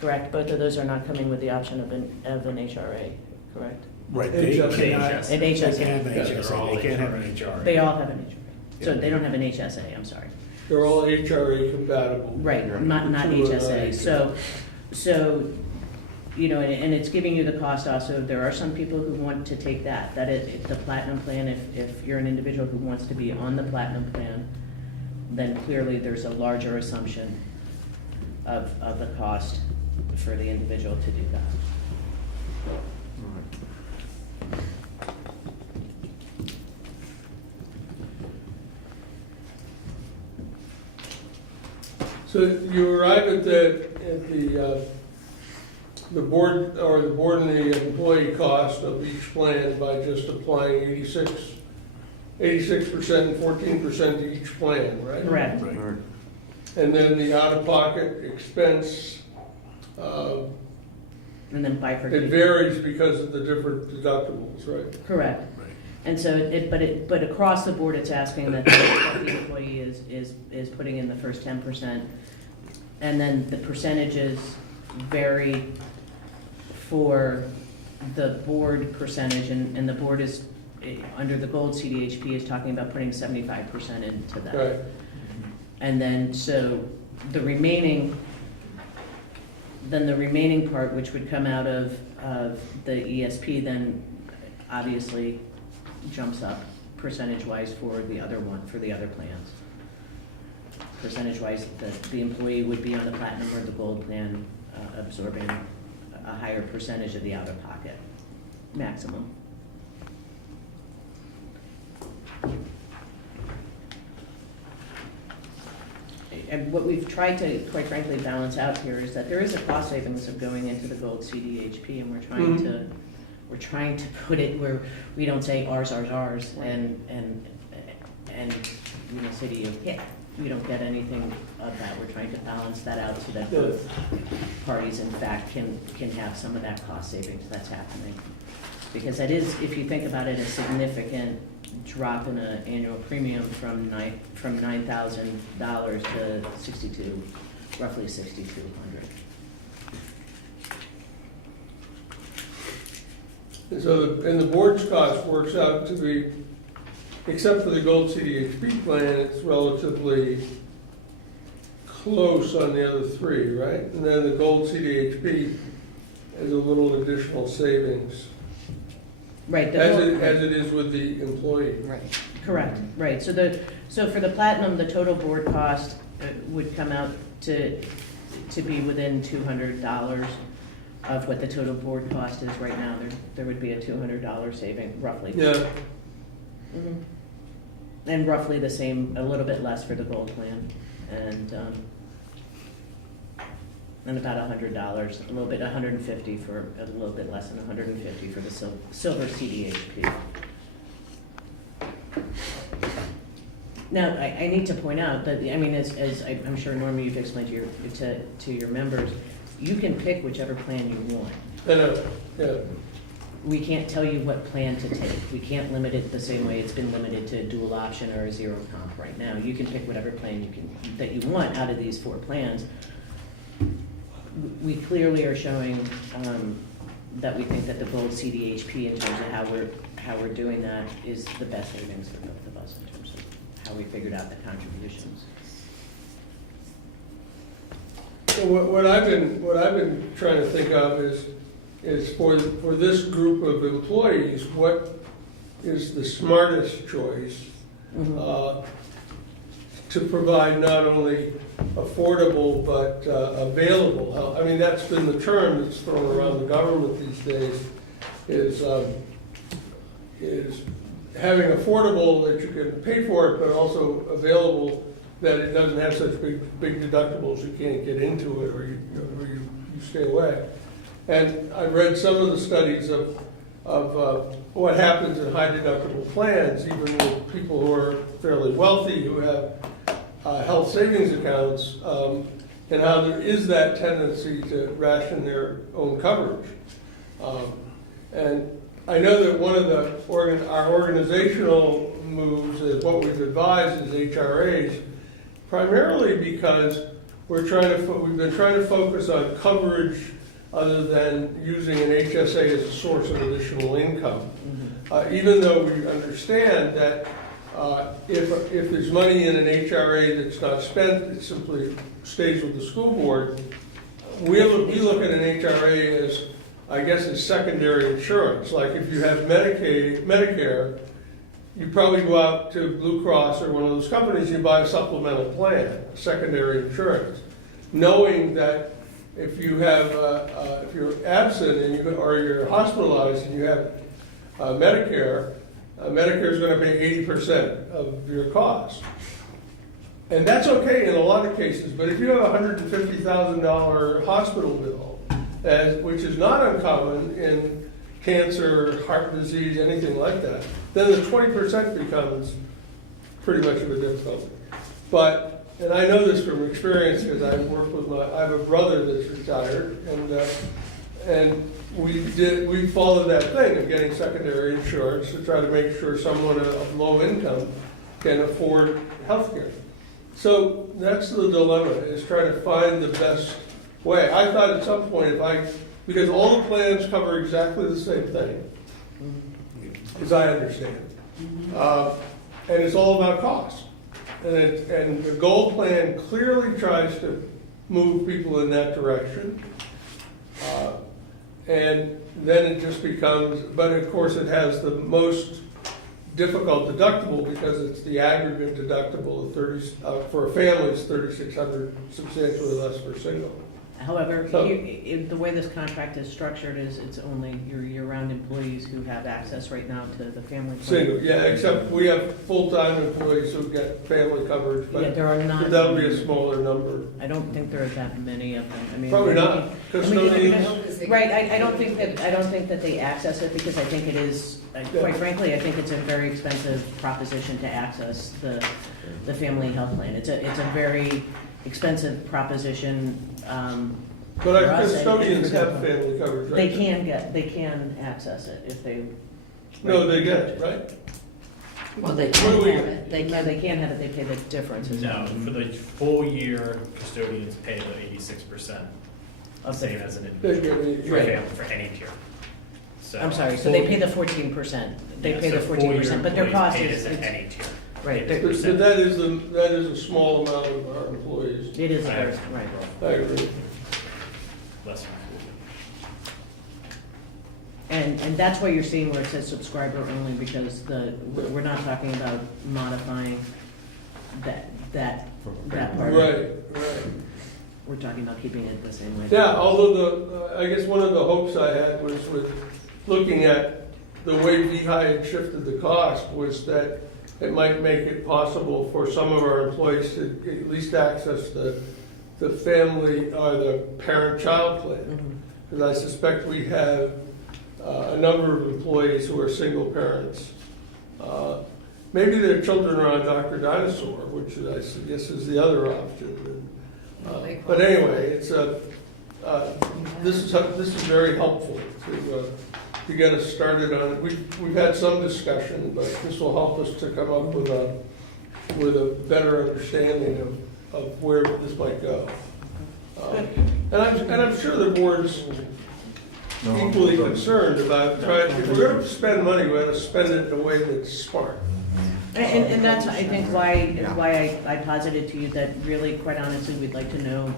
correct? Both of those are not coming with the option of an HRA, correct? Right, they cannot, An they HSA. can't have an HSA, they can't have an HRA. They all have an HRA. So they don't have an HSA, I'm sorry. They're all HRA compatible. Right, not HSA. So, you know, and it's giving you the cost also. There are some people who want to take that. That is the platinum plan. If you're an individual who wants to be on the platinum plan, then clearly there's a larger assumption of the cost for the individual to do that. So you arrive at the board, or the board and the employee cost of each plan by just applying 86% and 14% to each plan, right? Correct. Right. And then the out-of-pocket expense, And then it bifurcated. varies because of the different deductibles, right? Correct. Right. And so, but across the board, it's asking that the employee is putting in the first 10%. And then the percentages vary for the board percentage, and the board is, under the gold CDHP, is talking about putting 75% into that. Right. And then, so the remaining part, which would come out of the ESP, then obviously jumps up percentage-wise for the other plans. Percentage-wise, the employee would be on the platinum or the gold plan, absorbing a higher percentage of the out-of-pocket maximum. and what we've tried to, quite frankly, balance out here is that there is a cost savings of going into the gold CDHP, and we're trying to put it where we don't say ours, and you know, city of, yeah, we don't get anything of that. We're trying to balance that out so that both parties, in fact, can have some of that cost savings that's happening. Because that is, if you think about it, a significant drop in an annual premium from $9,000 to roughly $6,200. And so, and the board's cost works out to be, except for the gold CDHP plan, it's relatively close on the other three, right? And then the gold CDHP has a little additional savings. Right. As it is with the employee. Right. Correct, right. So for the platinum, the total board cost would come out to be within $200 of what the total board cost is right now. There would be a $200 saving, roughly. Yeah. Mhm. And roughly the same, a little bit less for the gold plan, and about $100, a little bit, $150 for, a little bit less than $150 for the silver CDHP. Now, I need to point out that, I mean, as I'm sure, Norma, you've explained to your members, you can pick whichever plan you want. I know, yeah. We can't tell you what plan to take. We can't limit it the same way it's been limited to a dual option or a zero comp right now. You can pick whatever plan that you want out of these 4 plans. We clearly are showing that we think that the gold CDHP, in terms of how we're doing that, is the best savings for both of us in terms of how we figured out the contributions. So what I've been trying to think of is for this group of employees, what is the smartest choice to provide not only affordable but available health. I mean, that's been the term that's thrown around the government these days, is having affordable that you can pay for it, but also available that it doesn't have such big deductibles you can't get into it, or you stay away. And I've read some of the studies of what happens in high deductible plans, even with people who are fairly wealthy, who have health savings accounts, and how there is that tendency to ration their own coverage. And I know that one of our organizational moves is what we've advised is HRAs, primarily because we've been trying to focus on coverage other than using an HSA as a source of additional income. Even though we understand that if there's money in an HRA that's not spent, it simply stays with the school board. We look at an HRA as, I guess, as secondary insurance. Like if you have Medicare, you probably go out to Blue Cross or one of those companies, you buy a supplemental plan, secondary insurance, knowing that if you have, if you're absent or you're hospitalized and you have Medicare, Medicare is going to pay 80% of your costs. And that's okay in a lot of cases, but if you have a $150,000 hospital bill, which is not uncommon in cancer, heart disease, anything like that, then the 20% becomes pretty much of a difficulty. And I know this from experience because I have a brother that's retired, and we followed that thing of getting secondary insurance to try to make sure someone of low income can afford health care. So that's the dilemma, is trying to find the best way. I thought at some point, because all the plans cover exactly the same thing, as I understand it, and it's all about cost. And the gold plan clearly tries to move people in that direction. And then it just becomes, but of course it has the most difficult deductible because it's the aggregate deductible of for a family is $3,600, substantially less for single. However, So- the way this contract is structured is it's only your year-round employees who have access right now to the family plan. Single, yeah, except we have full-time employees who get family coverage, Yeah, but there are not. that'll be a smaller number. I don't think there are that many of them. I mean, Probably not, I mean, custodians. Right, I don't think that they access it because I think it is, quite frankly, I think it's a very expensive proposition to access the family health plan. It's a very expensive proposition. But for our us, custodians and have family coverage, right? They can access it if they. No, they get it, right? Well, they What do can we- have it. They No, can. they can have it, they pay the difference. No, for the full year, custodians pay the 86%, same as an individual, for Right. family, for any tier. So I'm sorry, so they pay the 14%. They Yeah, pay so the full 14%, but their year cost employees is, paid as it's- any tier. right, Paid But as but percent. that is a small amount of our employees. it is, Right. right. I agree. Less than And that's why you're seeing where it says subscriber only, because we're not talking about modifying that part. Right. We're talking about keeping it the same way. Yeah, although I guess one of the hopes I had was with looking at the way VHI had shifted the cost was that it might make it possible for some of our employees to at least access the family or the parent-child plan. Mhm. Because I suspect we have a number of employees who are single parents. Maybe their children are on Dr. Dinosaur, which I guess is the other option. But anyway, it's this is very helpful to get us started on it. We've had some discussion, but this will help us to come up with a better understanding of where this might go. And I'm sure the board's equally concerned about trying, if we're gonna spend money, we gotta spend it in a way that's smart. And that's, I think, why I posited to you that really, quite honestly, we'd like to know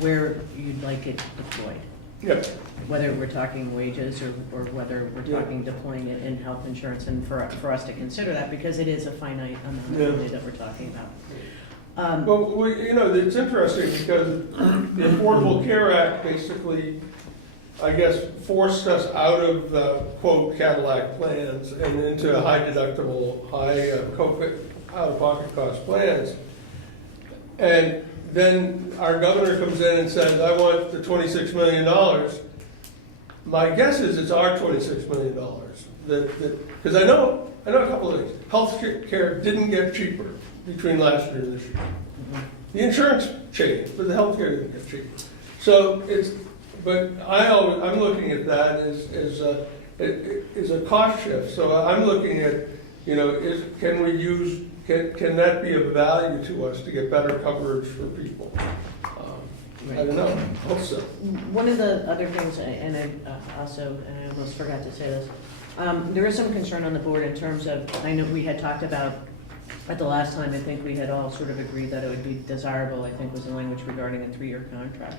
where you'd like it deployed. Yep. Whether we're talking wages or whether we're Yeah. talking deploying it in health insurance, and for us to consider that, because it is a finite amount Yeah. of money that we're talking about. Well, it's interesting because the Affordable Care Act basically, I guess, forced us out of the quote Cadillac plans and into high deductible, out-of-pocket cost plans. And then our governor comes in and says, I want the $26 million. My guess is it's our $26 million. Because I know a couple of things. Health care didn't get cheaper between last year and this year. The insurance changed, but the health care didn't get cheaper. So but I'm looking at that as a cost shift. So I'm looking at, can that be of value to us to get better coverage for people? I don't know, hope so. One of the other things, and I almost forgot to say this, there is some concern on the board in terms of, I know we had talked about, at the last time, I think we had all sort of agreed that it would be desirable, I think was the language regarding a 3-year contract.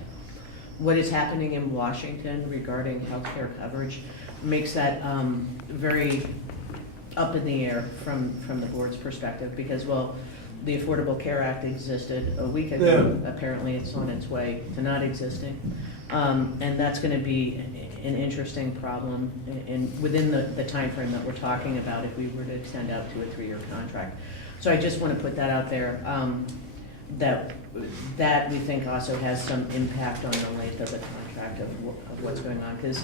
What is happening in Washington regarding healthcare coverage makes that very up in the air from the board's perspective, because, well, the Affordable Care Act existed a week ago. Yeah. Apparently it's on its way to not existing. And that's gonna be an interesting problem within the time frame that we're talking about if we were to extend out to a 3-year contract. So I just want to put that out there, that we think also has some impact on the length of the contract of what's going on. Because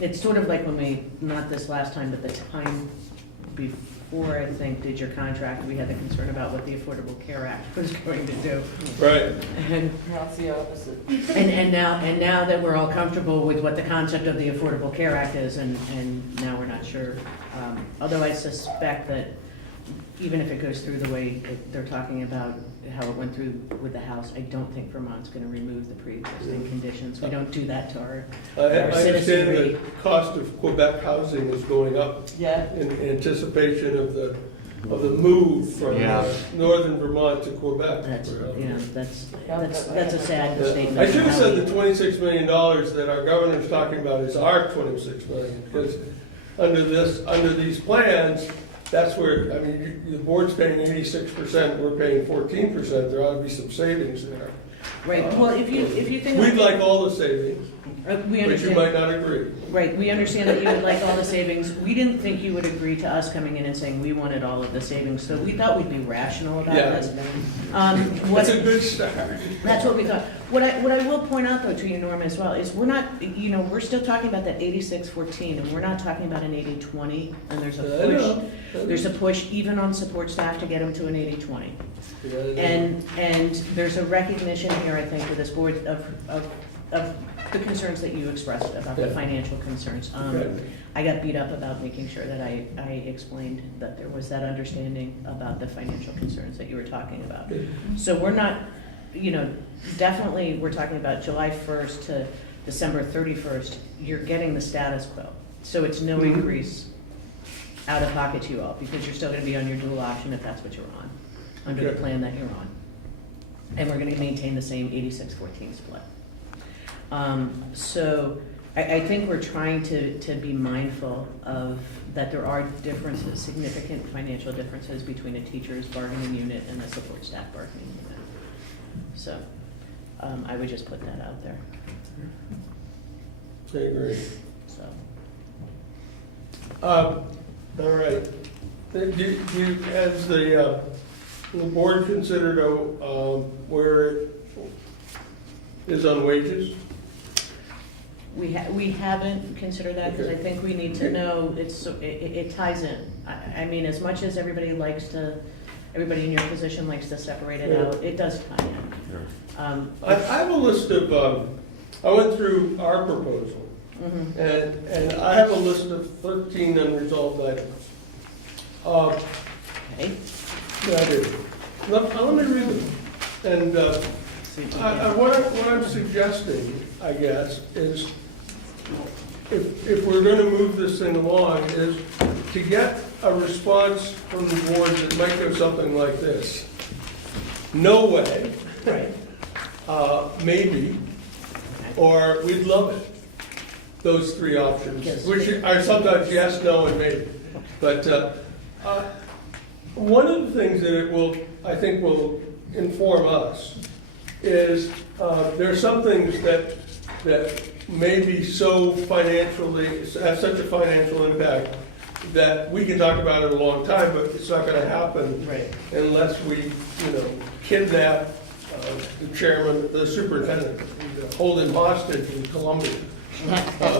it's sort of like when not this last time, but the time before, I think, did your contract, we had the concern about what the Affordable Care Act was going to do. Right. And Now it's the opposite. and now that we're all comfortable with what the concept of the Affordable Care Act is, and now we're not sure. Although I suspect that even if it goes through the way they're talking about how it went through with the House, I don't think Vermont's going to remove the pre-existing conditions. We don't do that to our I understand citizenry. the cost of Quebec housing is going up Yeah. in anticipation of the move from northern Vermont to Quebec. That's a sad statement. I should have said the $26 million that our governor's talking about is our $26 million, because under these plans, that's where, the board's paying 86%, we're paying 14%, there ought to be some savings there. Right, well, if you think. We'd like all the savings, We but you understand. might not agree. Right, we understand that you would like all the savings. We didn't think you would agree to us coming in and saying we wanted all of the savings, so we thought we'd be rational about Yeah. this. That's a good start. That's what we thought. What I will point out though to you, Norma, as well, is we're not, we're still talking about that 86-14, and we're not talking about an 80-20, and there's a I push. know. There's a push even on support staff to get them to an 80-20. Yeah, I know. And there's a recognition here, I think, to this board of the concerns that you expressed about the Yeah. financial concerns. Okay. I got beat up about making sure that I explained that there was that understanding about the financial concerns that you were talking about. Good. So we're not, definitely, we're talking about July 1st to December 31st, you're getting the status quo. So it's no Mhm. increase out of pocket to you all, because you're still gonna be on your dual option if that's what you're on, under the Okay. plan that you're on. And we're gonna maintain the same 86-14 split. So I think we're trying to be mindful of that there are differences, significant financial differences between a teacher's bargaining unit and a support staff bargaining unit. So I would just put that out there, I agree. so. All right. Do you, has the board considered where it is on wages? We haven't considered that, because I Okay. think we need to know, it ties in. I mean, as much as everybody in your position likes to separate it Yeah. out, it does tie in. I have a list of, I went through our proposal, Mhm. and I have a list of 13 unresolved items. Okay. Yeah, I did. Let me read them. And what I'm suggesting, I guess, is if we're going to move this thing along, is to get a response from the board that might go something like this. No way, Right. maybe, or we'd love it. Those three options, Yes. which are sometimes yes, no, and maybe. But one of the things that I think will inform us is there are some things that may be so financially, have such a financial impact that we can talk about it a long time, but it's not going to happen Right. unless we, kidnap the chairman, the superintendent, hold him hostage in Columbia.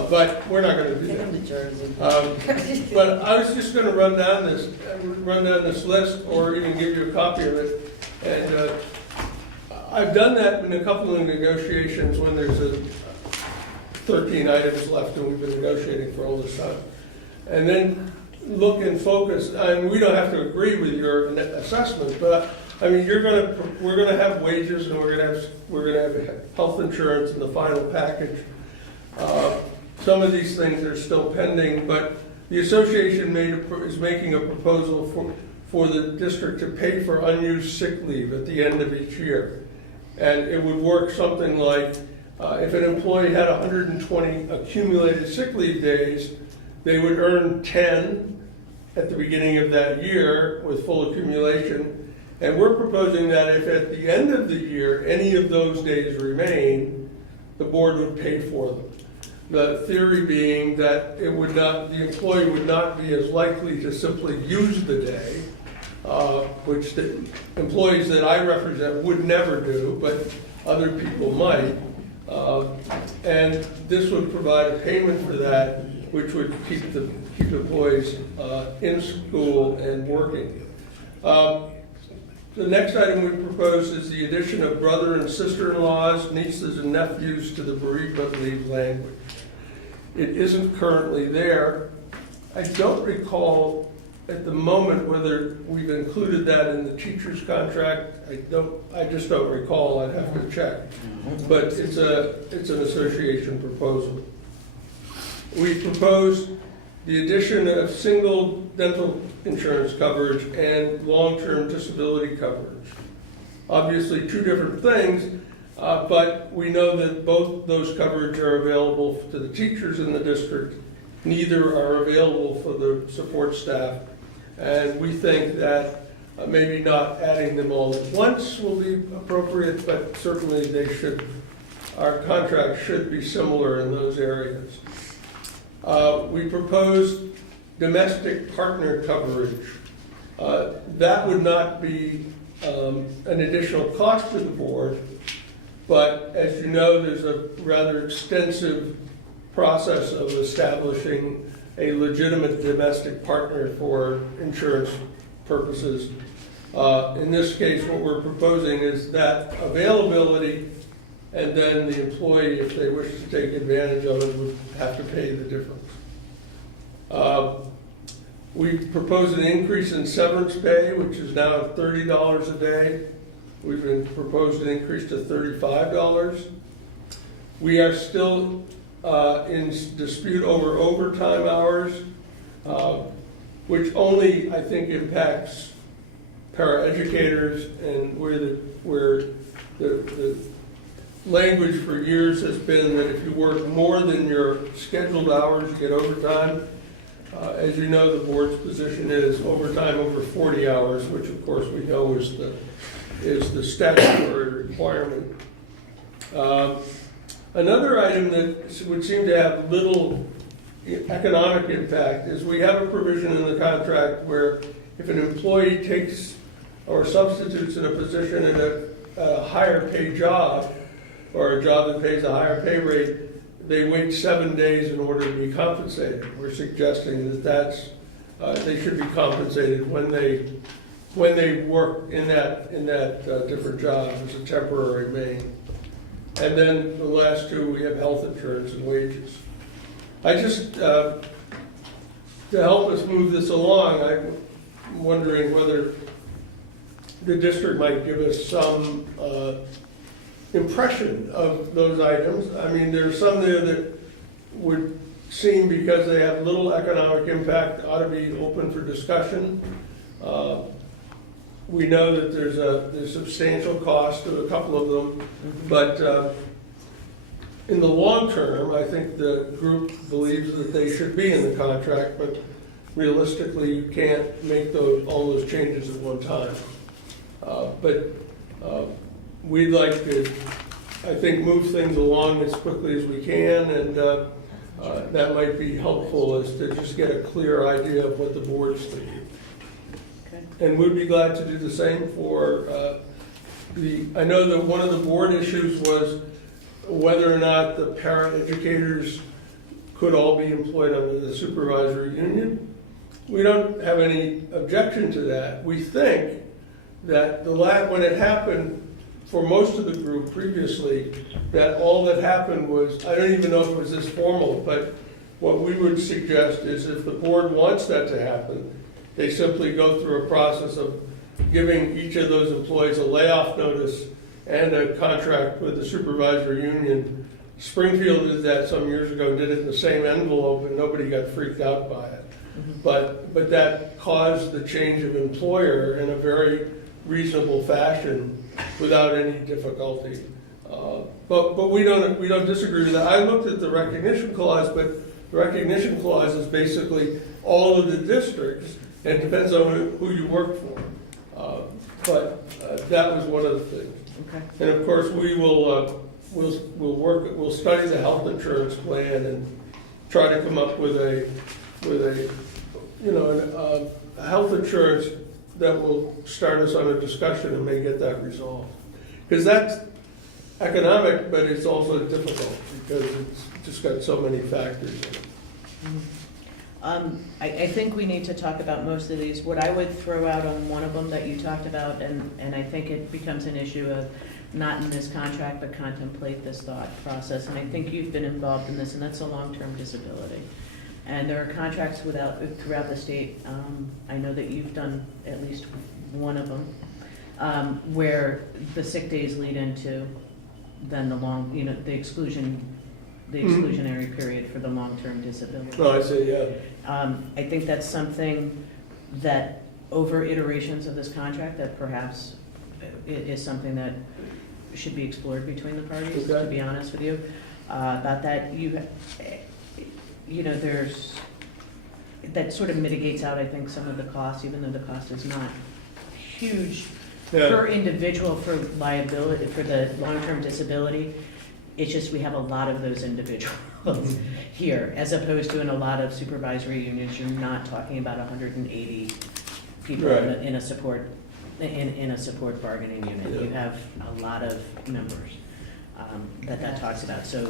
But we're not going to do Take that. them to Jersey. But I was just going to run down this list, or even give you a copy of it. And I've done that in a couple of negotiations when there's 13 items left and we've been negotiating for all this time. And then look and focus, and we don't have to agree with your assessment, but I mean, we're gonna have wages, and we're gonna have health insurance in the final package. Some of these things are still pending, but the association is making a proposal for the district to pay for unused sick leave at the end of each year. And it would work something like, if an employee had 120 accumulated sick leave days, they would earn 10 at the beginning of that year with full accumulation. And we're proposing that if at the end of the year, any of those days remain, the board would pay for them. The theory being that the employee would not be as likely to simply use the day, which the employees that I represent would never do, but other people might. And this would provide a payment for that, which would keep employees in school and working. The next item we propose is the addition of brother and sister-in-laws, nieces and nephews to the bereavement leave language. It isn't currently there. I don't recall at the moment whether we've included that in the teacher's contract. I just don't recall. I'd have to check. But it's an association proposal. We proposed the addition of single dental insurance coverage and long-term disability coverage. Obviously, two different things, but we know that both those coverage are available to the teachers in the district. Neither are available for the support staff. And we think that Maybe not adding them all at once will be appropriate, but certainly they should, our contract should be similar in those areas. We proposed domestic partner coverage. That would not be an additional cost to the board, but as you know, there's a rather extensive process of establishing a legitimate domestic partner for insurance purposes. In this case, what we're proposing is that availability, and then the employee, if they wish to take advantage of it, would have to pay the difference. We propose an increase in severance pay, which is now at $30 a day. We've been proposed an increase to $35. We are still in dispute over overtime hours, which only, I think, impacts paraeducators, and where the language for years has been that if you work more than your scheduled hours, you get overtime. As you know, the board's position is overtime over 40 hours, which of course we know is the statutory requirement. Another item that would seem to have little economic impact is we have a provision in the contract where if an employee takes or substitutes in a position in a higher paid job, or a job that pays a higher pay rate, they wait 7 days in order to be compensated. We're suggesting that they should be compensated when they work in that different job as a temporary main. And then the last two, we have health insurance and wages. I just, to help us move this along, I'm wondering whether the district might give us some impression of those items. I mean, there's some there that would seem, because they have little economic impact, ought to be open for discussion. We know that there's substantial cost to a couple of them, but in the long term, I think the group believes that they should be in the contract, but realistically, you can't make all those changes at one time. But we'd like to, I think, move things along as quickly as we can, and that might be helpful, as to just get a clear idea of what the board's thinking. And we'd be glad to do the same for I know that one of the board issues was whether or not the paraeducators could all be employed under the supervisory union. We don't have any objection to that. We think that when it happened for most of the group previously, that all that happened was, I don't even know if it was this formal, but what we would suggest is if the board wants that to happen, they simply go through a process of giving each of those employees a layoff notice and a contract with the supervisory union. Springfield did that some years ago, did it in the same envelope, and nobody got freaked out by it. But that caused the change of employer in a very reasonable fashion without any difficulty. But we don't disagree with that. I looked at the recognition clause, but the recognition clause is basically all of the districts. It depends on who you work for. But that was one of the things. Okay. And of course, we'll study the health insurance plan and try to come up with a health insurance that will start us on a discussion and may get that resolved. Because that's economic, but it's also difficult because it's just got so many factors in it. I think we need to talk about most of these. What I would throw out on one of them that you talked about, and I think it becomes an issue of not in this contract, but contemplate this thought process. And I think you've been involved in this, and that's a long-term disability. And there are contracts throughout the state. I know that you've done at least one of them, where the sick days lead into then the exclusionary period for the long-term disability. Oh, I see, yeah. I think that's something that over iterations of this contract that perhaps is something that should be explored between the parties, to be honest with you. About that, that sort of mitigates out, I think, some of the costs, even though the cost is not huge Yeah. per individual for liability, for the long-term disability. It's just we have a lot of those individuals here, as opposed to in a lot of supervisory unions, you're not talking about 180 people Right. in a support, in a support bargaining unit. You have a lot of members that talks about, so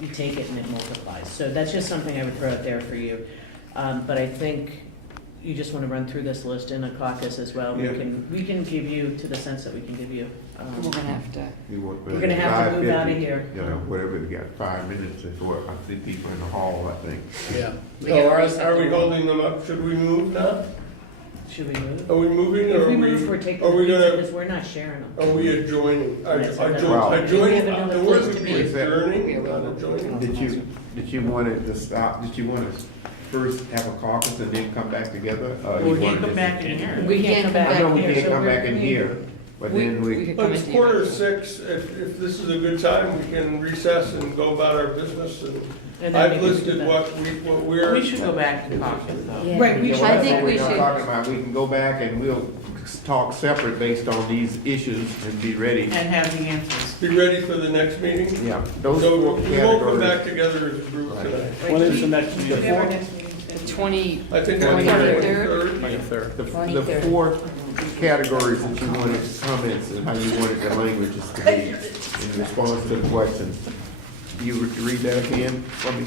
you take it and it multiplies. So that's just something I would throw out there for you. But I think you just want to run through this list in a caucus as well. Yeah. We can give you, to the sense that we can give you. We're gonna have to. We're gonna have to move out of here. You know, whatever, we got 5 minutes before I see people in the hall, I think. Yeah. So are we holding them up? Should we move now? Should we move? Are we moving or If are we we? move, we're taking are the we pizza gonna- because we're not sharing them. Are we adjoining? Right, so that's- Wow. Adjoining, We have another the word place would to be be. adjourning, not adjoining. Did you want it to stop, did you want to first have a caucus and then come back together? You We can't wanted come to- back in here. We can't come back I know we here, can't so come we're- back in here, but then we, But it's 5:45, if this is a good time, we can recess and go about our business, and And then I've we can do listed that. what we're. We should go back and talk though. Yeah. Right, we Yeah, should- well, I that's think what we we're should. talking about. We can go back and we'll talk separate based on these issues and be ready. And have the answers. Be ready for the next meeting? Yeah, those So four we won't come back categories. together as a group Right. tonight. When is the next We meeting? have our next meeting. 20, I think on on the the 23rd. 23rd. The 23rd. four categories that you wanted, comments and how you wanted the languages to be in response to the questions. You read that again for me?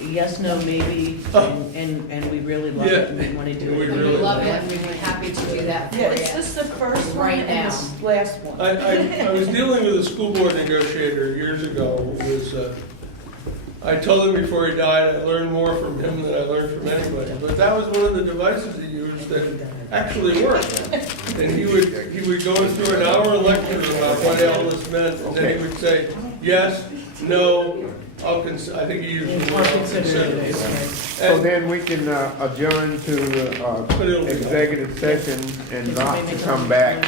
Yes, no, maybe, and we really love it, and we want to do We it. We really- love it, and we'd be happy to do that for Yeah, you. is this the first one Right and now. this last one? I was dealing with a school board negotiator years ago who was, I told him before he died, I learned more from him than I learned from anybody. But that was one of the devices he used that actually worked. And he would go through an hour lecture about what all this meant, and then he would say, yes, no, I think he used the word I'll consider it. consider. So then we can adjourn to executive session and not to come back.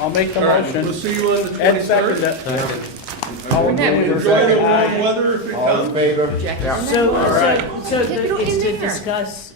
I'll make the All right, we'll motion. see you on the Ed seconded 23rd. it. All in favor? Enjoy the warm weather if it All in comes. favor? Yeah. So, All right. so Take it it's in to there. discuss